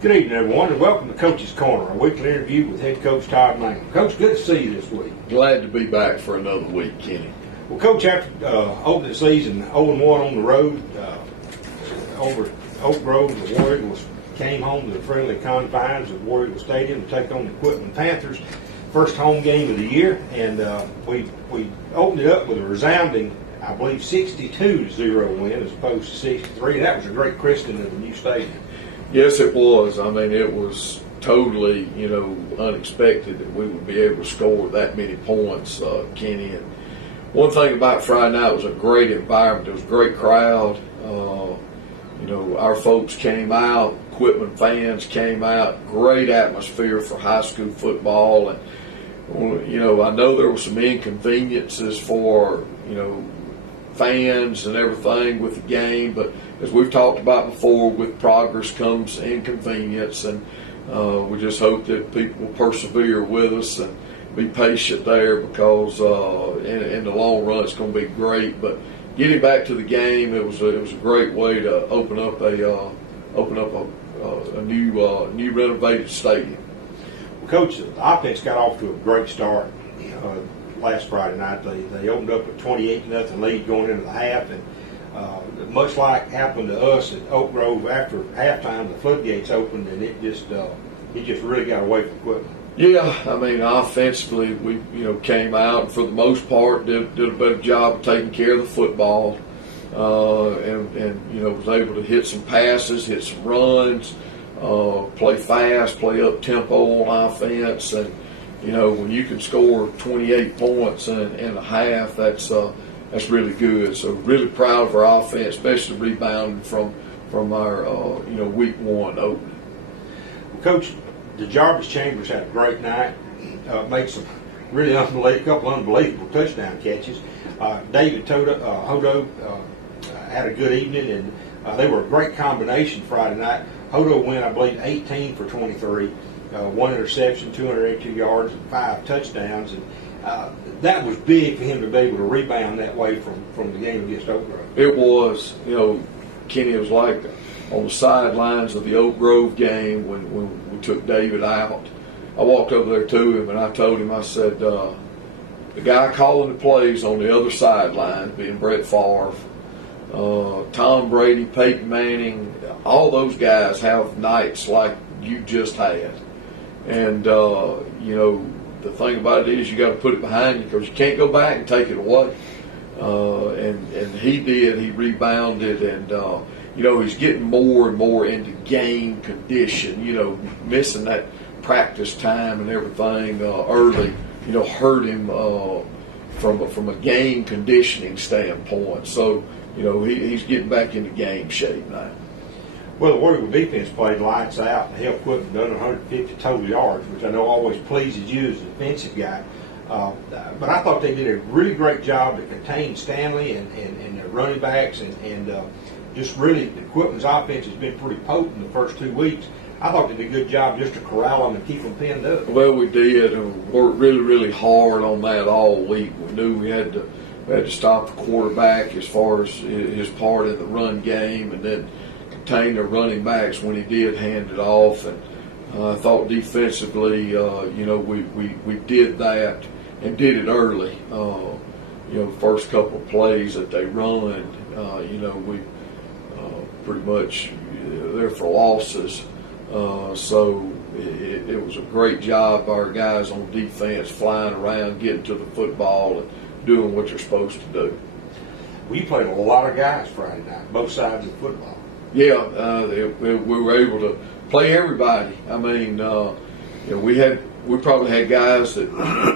Good evening, everyone, and welcome to Coach's Corner, a weekly interview with head coach Todd Mangum. Coach, good to see you this week. Glad to be back for another week, Kenny. Well, Coach, after opening the season 0-1 on the road over Oak Grove, the War Eagles came home to the friendly confines of War Eagle Stadium to take on the Quitman Panthers. First home game of the year, and we opened it up with a resounding, I believe, 62-0 win as opposed to 63. That was a great christening of the new stadium. Yes, it was. I mean, it was totally, unexpected that we would be able to score that many points, Kenny. And one thing about Friday night, it was a great environment. It was a great crowd. Our folks came out, Quitman fans came out. Great atmosphere for high school football. And, I know there were some inconveniences for, fans and everything with the game, but as we've talked about before, with progress comes inconvenience, and we just hope that people will persevere with us and be patient there, because in the long run it's going to be great. But getting back to the game, it was a great way to open up a new renovated stadium. Well, Coach, the offense got off to a great start last Friday night. They opened up a 28-0 lead going into the half, and much like happened to us at Oak Grove after halftime, the floodgates opened, and it just really got away from Quitman. Yeah, I mean, offensively, we came out and for the most part did a better job of taking care of the football, and was able to hit some passes, hit some runs, play fast, play up tempo on offense, and when you can score 28 points in a half, that's really good. So really proud of our offense, especially rebounding from our week one opening. Well, Coach, the Jarvis Chambers had a great night. Made some really couple unbelievable touchdown catches. David Hodo had a good evening, and they were a great combination Friday night. Hodo went, I believe, 18 for 23. One interception, 282 yards, and 5 touchdowns, and that was big for him to be able to rebound that way from the game against Oak Grove. It was, Kenny, it was like on the sidelines of the Oak Grove game when we took David out. I walked over there to him and I told him, I said, the guy calling the plays on the other sideline, being Brett Favre, Tom Brady, Peyton Manning, all those guys have nights like you just had. And, the thing about it is you got to put it behind you, because you can't go back and take it away. And he did. He rebounded, and, he's getting more and more into game condition, missing that practice time and everything early, hurt him from a game conditioning standpoint. So, he's getting back into game shape now. Well, the War Eagle defense played lights out and helped Quitman done 150 total yards, which I know always pleases you as a defensive guy. But I thought they did a really great job to contain Stanley and their running backs, and just really Quitman's offense has been pretty potent in the first 2 weeks. I thought they did a good job just to corral them and keep them pinned up. Well, we did, and worked really, really hard on that all week. We knew we had to stop the quarterback as far as his part in the run game, and then contain their running backs when he did hand it off. And I thought defensively, we did that and did it early. First couple of plays that they run, we pretty much there for losses. So it was a great job by our guys on defense, flying around, getting to the football, and doing what you're supposed to do. Well, you played a lot of guys Friday night, both sides of football. Yeah, we were able to play everybody. I mean, we probably had guys that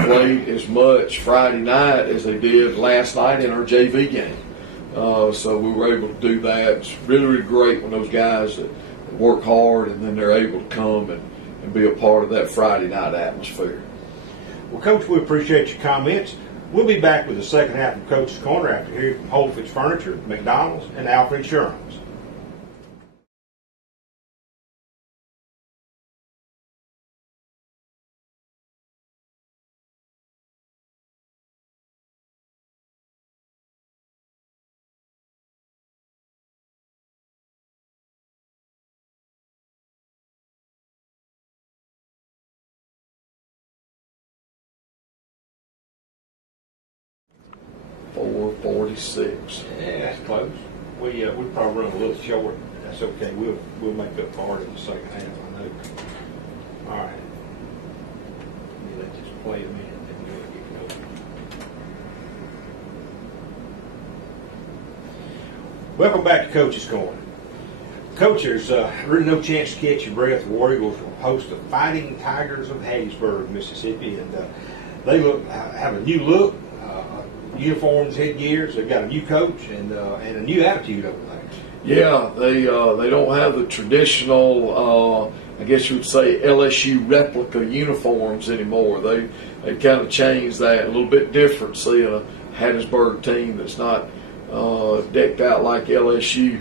played as much Friday night as they did last night in our JV game. So we were able to do that. It's really, really great when those guys that work hard and then they're able to come and be a part of that Friday night atmosphere. Well, Coach, we appreciate your comments. We'll be back with the second half of Coach's Corner after hearing from Holford's Furniture, McDonald's, and Alpha Insurance. 36. Yeah, that's close. We probably run a little short. That's okay. We'll make up for it in the second half, I know. All right. Let me let this play a minute, then we'll get going. Welcome back to Coach's Corner. Coach, there's really no chance to catch your breath. War Eagles will host the Fighting Tigers of Hattiesburg, Mississippi, and they have a new look, uniforms, headgears. They've got a new coach and a new attitude over there. Yeah, they don't have the traditional, I guess you would say, LSU replica uniforms anymore. They kind of changed that, a little bit different. Seeing a Hattiesburg team that's not decked out like LSU.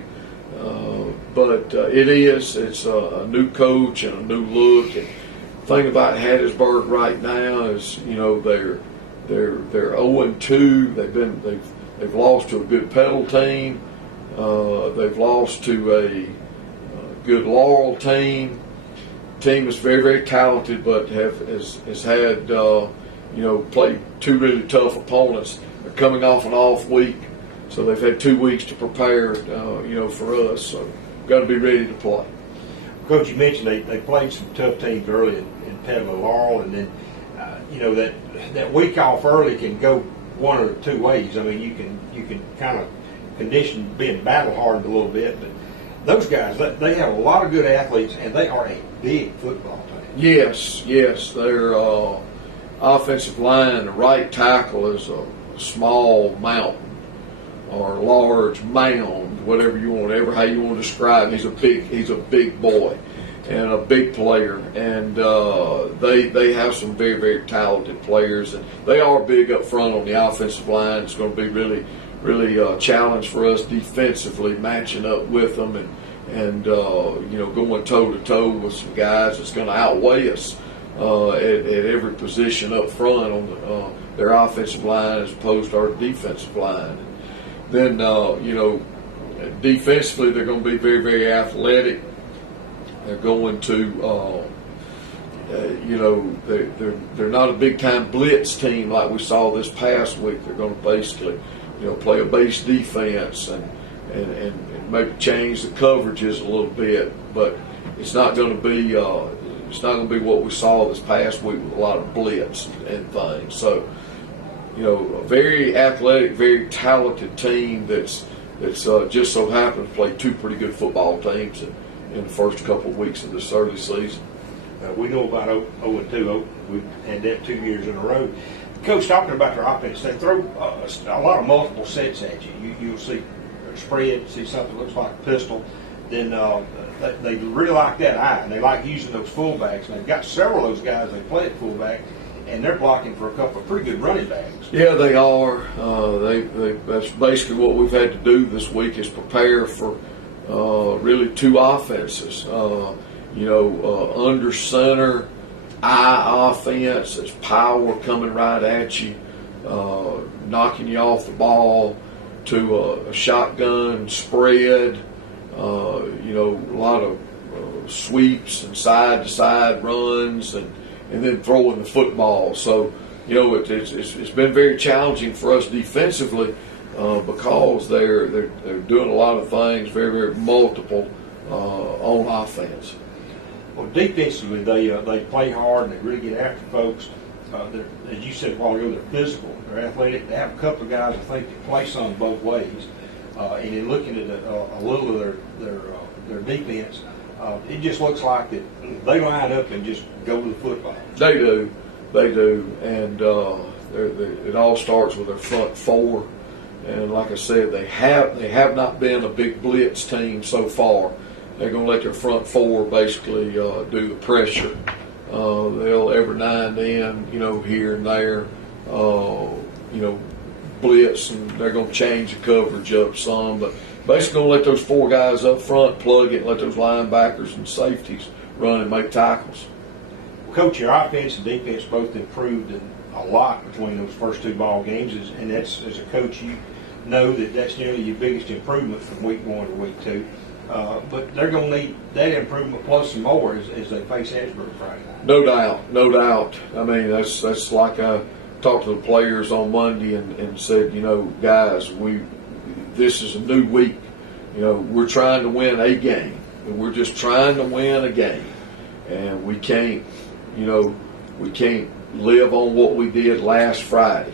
But it's a new coach and a new look. And the thing about Hattiesburg right now is, they're 0-2. They've lost to a good pedal team. They've lost to a good Laurel team. Team is very, very talented, but has had played two really tough opponents. They're coming off an off week, so they've had 2 weeks to prepare. For us, so got to be ready to play. Coach, you mentioned they played some tough teams early in Pedal and Laurel, and then that week off early can go one or two ways. I mean, you can kind of condition being battle hardened a little bit, but those guys, they have a lot of good athletes, and they are a big football team. Yes, their offensive line, the right tackle is a small mountain or large mound, whatever you want, how you want to describe him. He's a big boy and a big player, and they have some very, very talented players, and they are big up front on the offensive line. It's going to be really a challenge for us defensively, matching up with them and going toe to toe with some guys that's going to outweigh us at every position up front on their offensive line as opposed to our defensive line. Then defensively they're going to be very, very athletic. They're going to they're not a big time blitz team like we saw this past week. They're going to basically play a base defense and maybe change the coverages a little bit, but it's not going to be what we saw this past week with a lot of blitz and things. So, a very athletic, very talented team that's just so happens to play two pretty good football teams in the first couple of weeks of this early season. We know about 0-2. We've had that 2 years in a row. Coach, talking about their offense, they throw a lot of multiple sets at you. You'll see a spread, see something that looks like a pistol. Then they really like that eye, and they like using those fullbacks. And they've got several of those guys they play at fullback, and they're blocking for a couple of pretty good running backs. Yeah, they are. That's basically what we've had to do this week is prepare for really two offenses. Under center, eye offense. There's power coming right at you, knocking you off the ball, to a shotgun spread. A lot of sweeps and side-to-side runs, and then throwing the football. So, it's been very challenging for us defensively because they're doing a lot of things, very, very multiple on offense. Well, defensively, they play hard and they really get after folks. As you said a while ago, they're physical, they're athletic. They have a couple of guys I think that play some both ways. And in looking at a little of their defense, it just looks like that they line up and just go to the football. They do, and it all starts with their front four. And like I said, they have not been a big blitz team so far. They're going to let their front four basically do the pressure. They'll every now and then, here and there, blitz, and they're going to change the coverage up some. But basically going to let those four guys up front plug it and let those linebackers and safeties run and make tackles. Coach, your offense and defense both improved a lot between those first two ball games, and that's, as a coach, you know that's nearly your biggest improvement from week 1 to week 2. But they're going to need that improvement plus some more as they face Hattiesburg Friday night. No doubt. I mean, that's like talked to the players on Monday and said, guys, this is a new week. We're trying to win a game. We're just trying to win a game, and we can't live on what we did last Friday.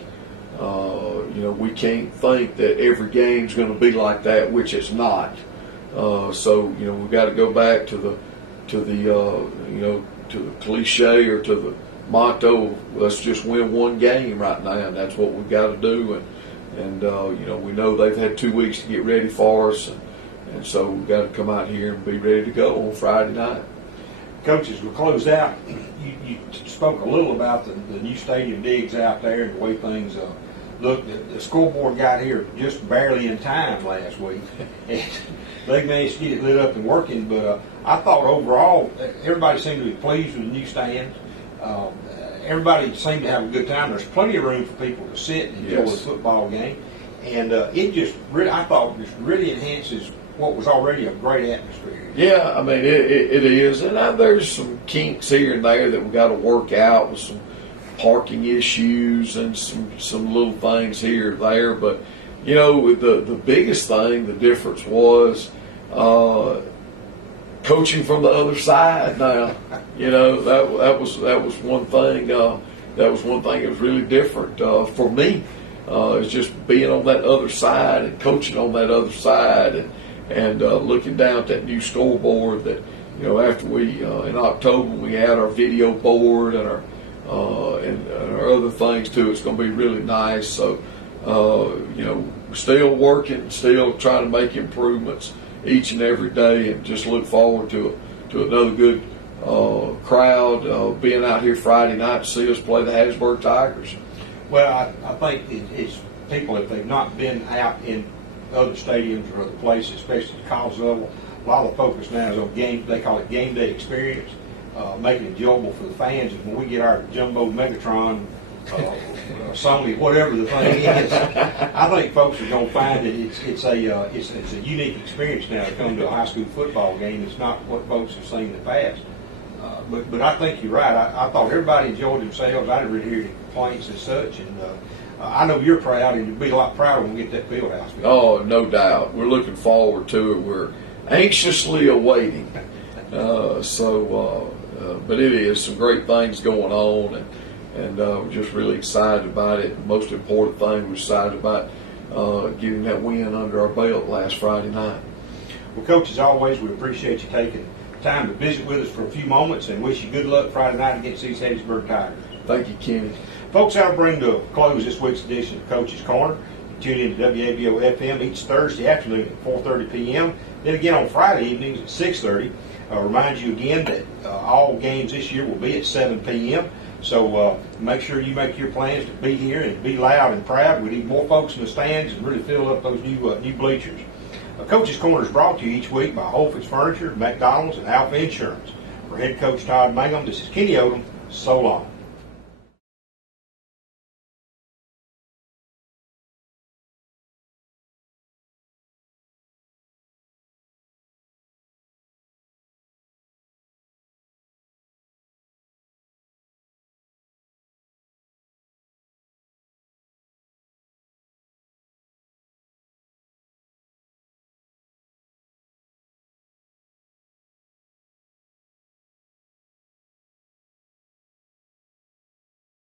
We can't think that every game's going to be like that, which it's not. So we've got to go back to the cliche or to the motto. Let's just win one game right now, and that's what we've got to do. And we know they've had 2 weeks to get ready for us, and so we've got to come out here and be ready to go on Friday night. Coach, as we close out, you spoke a little about the new stadium digs out there and the way things look. The scoreboard got here just barely in time last week, and they managed to get it lit up and working. But I thought overall, everybody seemed to be pleased with the new stands. Everybody seemed to have a good time. There's plenty of room for people to sit and enjoy the football game, and it just really, I thought, just really enhances what was already a great atmosphere. Yeah, I mean, it is. And there's some kinks here and there that we've got to work out with some parking issues and some little things here or there. But, the biggest thing, the difference was coaching from the other side now. That was one thing. That was one thing that was really different for me. It's just being on that other side and coaching on that other side and looking down at that new scoreboard that, after we, in October, we had our video board and our other things too. It's going to be really nice. So, still working, still trying to make improvements each and every day, and just look forward to another good crowd being out here Friday night to see us play the Hattiesburg Tigers. Well, I think it's people, if they've not been out in other stadiums or other places, especially at college level, a lot of the focus now is on they call it game day experience, making it enjoyable for the fans. And when we get our jumbo Megatron, Sony, whatever the thing is, I think folks are going to find that it's a unique experience now to come to a high school football game. It's not what folks have seen in the past. But I think you're right. I thought everybody enjoyed themselves. I didn't really hear any complaints as such, and I know you're proud, and you'll be a lot prouder when we get that field house built. Oh, no doubt. We're looking forward to it. We're anxiously awaiting. But it is some great things going on, and we're just really excited about it. The most important thing, we're excited about getting that win under our belt last Friday night. Well, Coach, as always, we appreciate you taking time to visit with us for a few moments, and wish you good luck Friday night against these Hattiesburg Tigers. Thank you, Kenny. Folks, that'll bring to a close this week's edition of Coach's Corner. Tune in to WABO FM each Thursday afternoon at 4:30 p.m. Then again on Friday evenings at 6:30. Remind you again that all games this year will be at 7 p.m. So make sure you make your plans to be here and be loud and proud. We need more folks in the stands and really fill up those new bleachers. Coach's Corner is brought to you each week by Whole Foods Furniture, McDonald's, and Alpha Insurance. For head coach Todd Mangum, this is Kenny Odom. So long.